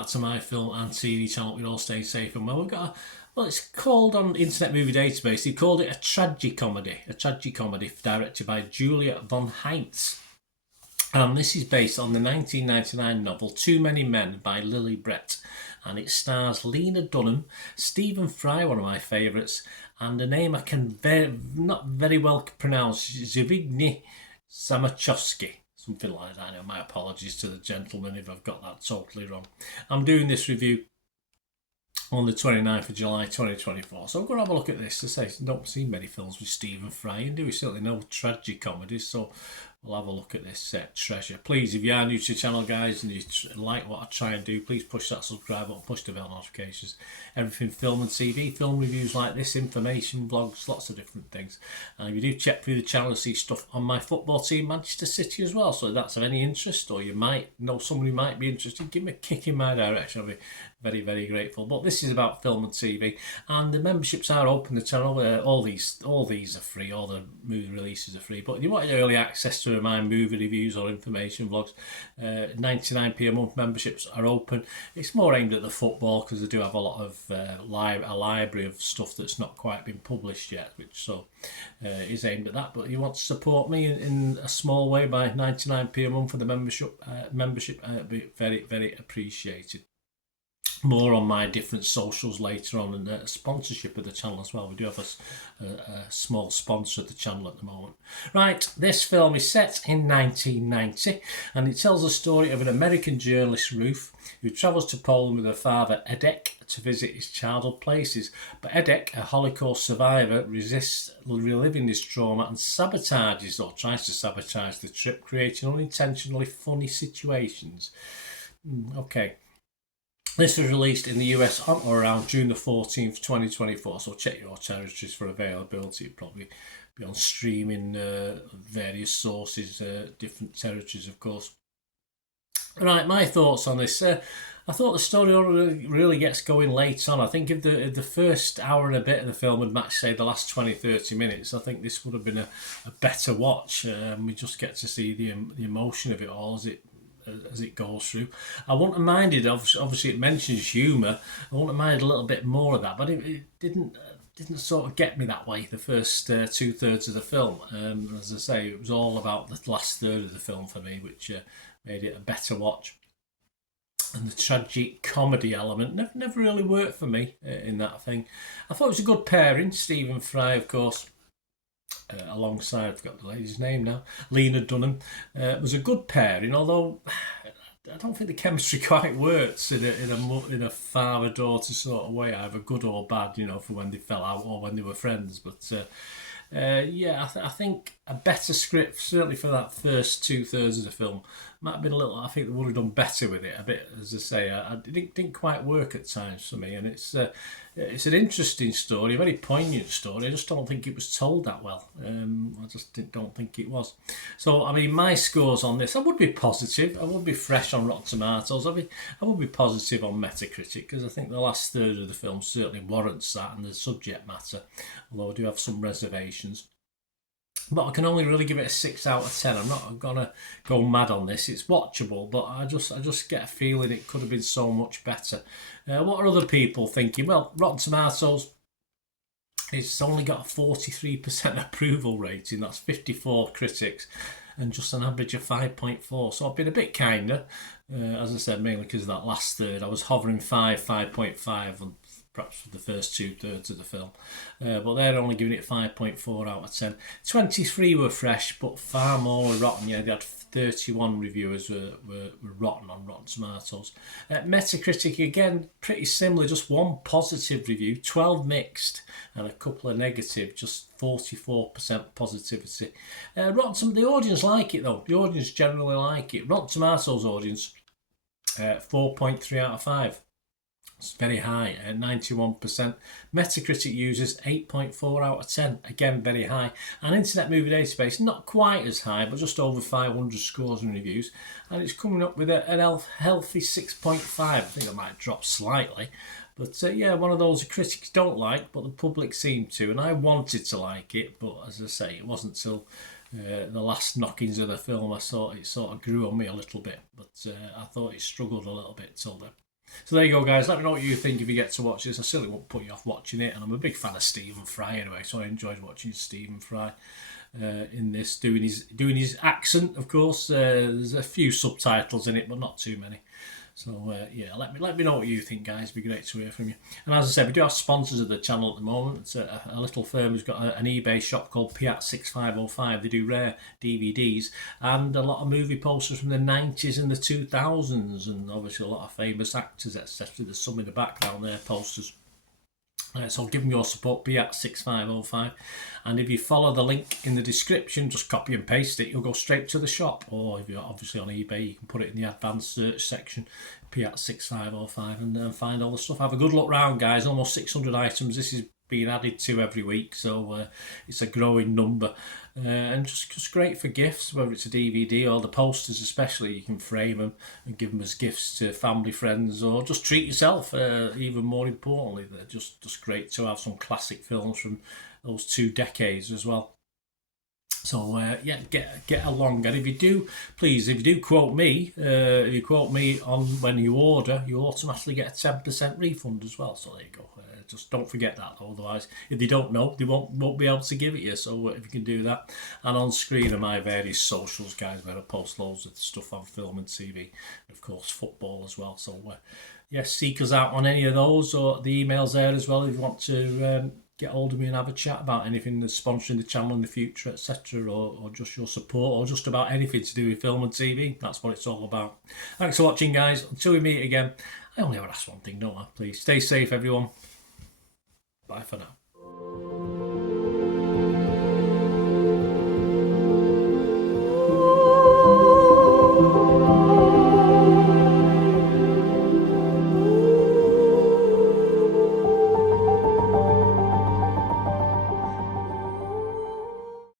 back to my film and TV channel. We're all staying safe and well. We've got it's called on Internet Movie Database. They called it a tragicomedy directed by Julia von Heinz. And this is based on the 1999 novel Too Many Men by Lily Brett. And it stars Lena Dunham, Stephen Fry, one of my favourites, and a name I can not very well pronounce, Zbigniew Zamachowski. Something like that. My apologies to the gentleman if I've got that totally wrong. I'm doing this review on the 29th of July 2024. So I'm going to have a look at this. As I say, I don't see many films with Stephen Fry, and do we certainly no tragic comedies, so we'll have a look at this treasure. Please, if you are new to the channel, guys, and you like what I try and do, please push that subscribe button, push the bell notifications. Everything film and TV, film reviews like this, information, vlogs, lots of different things. And if you do check through the channel and see stuff on my football team, Manchester City as well, so if that's of any interest, or you might know somebody who might be interested, give me a kick in my direction. I'll be very, very grateful. But this is about film and TV, and the memberships are open. The channel, all these are free. All the movie releases are free. But if you want early access to my movie reviews or information vlogs, 99p a month memberships are open. It's more aimed at the football because I do have a lot of a library of stuff that's not quite been published yet, which is aimed at that. But if you want to support me in a small way by 99p a month for the membership, it'd be very, very appreciated. More on my different socials later on, and sponsorship of the channel as well. We do have a small sponsor of the channel at the moment. Right, this film is set in 1990, and it tells the story of an American journalist, Ruth, who travels to Poland with her father, Edek, to visit his childhood places. But Edek, a Holocaust survivor, resists reliving this trauma and sabotages, or tries to sabotage the trip, creating unintentionally funny situations. Okay. This was released in the US on or around June the 14th, 2024, so check your territories for availability. It'll probably be on streaming, various sources, different territories, of course. Right, my thoughts on this. I thought the story really gets going late on. I think if the first hour and a bit of the film had matched, say, the last 20-30 minutes, I think this would have been a better watch. We just get to see the emotion of it all as it goes through. I wouldn't have minded, obviously it mentions humour, I wouldn't have minded a little bit more of that, but it didn't sort of get me that way, the first 2/3 of the film. As I say, it was all about the last third of the film for me, which made it a better watch. And the tragic comedy element never really worked for me in that thing. I thought it was a good pairing. Stephen Fry, of course, alongside, I forgot the lady's name now, Lena Dunham, was a good pairing, although I don't think the chemistry quite works in a father-daughter sort of way, either good or bad, for when they fell out or when they were friends. But I think a better script, certainly for that first 2/3 of the film, might have been a little. I think they would have done better with it a bit. As I say, it didn't quite work at times for me, and it's an interesting story, a very poignant story. I just don't think it was told that well. I just don't think it was. So, I mean, my scores on this, I would be positive. I would be fresh on Rotten Tomatoes. I would be positive on Metacritic, because I think the last third of the film certainly warrants that, and the subject matter, although I do have some reservations. But I can only really give it a 6 out of 10. I'm not gonna go mad on this. It's watchable, but I just get a feeling it could have been so much better. What are other people thinking? Well, Rotten Tomatoes, it's only got a 43% approval rating. That's 54 critics, and just an average of 5.4. So I've been a bit kinder, as I said, mainly because of that last third. I was hovering 5.5 on perhaps for the first 2/3 of the film, but they're only giving it 5.4 out of 10. 23 were fresh, but far more were rotten. Yeah, they had 31 reviewers were rotten on Rotten Tomatoes. Metacritic, again, pretty similar, just one positive review, 12 mixed, and a couple of negative, just 44% positivity. The audience like it, though. The audience generally like it. Rotten Tomatoes audience, 4.3 out of 5. It's very high at 91%. Metacritic users 8.4 out of 10, again very high. And Internet Movie Database, not quite as high, but just over 500 scores and reviews, and it's coming up with an healthy 6.5. I think it might drop slightly, but one of those critics don't like, but the public seem to, and I wanted to like it, but as I say, it wasn't till the last knockings of the film I thought it sort of grew on me a little bit, but I thought it struggled a little bit till then. So there you go, guys. Let me know what you think if you get to watch this. I certainly won't put you off watching it, and I'm a big fan of Stephen Fry anyway, so I enjoyed watching Stephen Fry in this, doing his accent. Of course, there's a few subtitles in it, but not too many. So yeah, let me know what you think, guys. It'd be great to hear from you. And as I said, we do have sponsors of the channel at the moment. It's a little firm who's got an eBay shop called Piat6505. They do rare DVDs and a lot of movie posters from the 90s and the 2000s, and obviously a lot of famous actors, etc. There's some in the background there, posters. So give them your support, Piat6505. And if you follow the link in the description, just copy and paste it, you'll go straight to the shop. Or if you're obviously on eBay, you can put it in the advanced search section, Piat6505, and find all the stuff. Have a good look round, guys. Almost 600 items. This is being added to every week, so it's a growing number. And just great for gifts, whether it's a DVD or the posters especially. You can frame them and give them as gifts to family, friends, or just treat yourself. Even more importantly, they're just great to have some classic films from those 2 decades as well. So yeah, get along, and if you do quote me, if you quote me on when you order, you automatically get a 10% refund as well. So there you go. Just don't forget that. Otherwise, if they don't know, they won't be able to give it you. So if you can do that, and on screen are my various socials, guys, where I post loads of stuff on film and TV, and of course football as well. So yes, seek us out on any of those, or the emails there as well if you want to get hold of me and have a chat about anything that's sponsoring the channel in the future, etc., or just your support, or just about anything to do with film and TV. That's what it's all about. Thanks for watching, guys. Until we meet again, I only ever ask one thing, don't I? Please stay safe, everyone. Bye for now.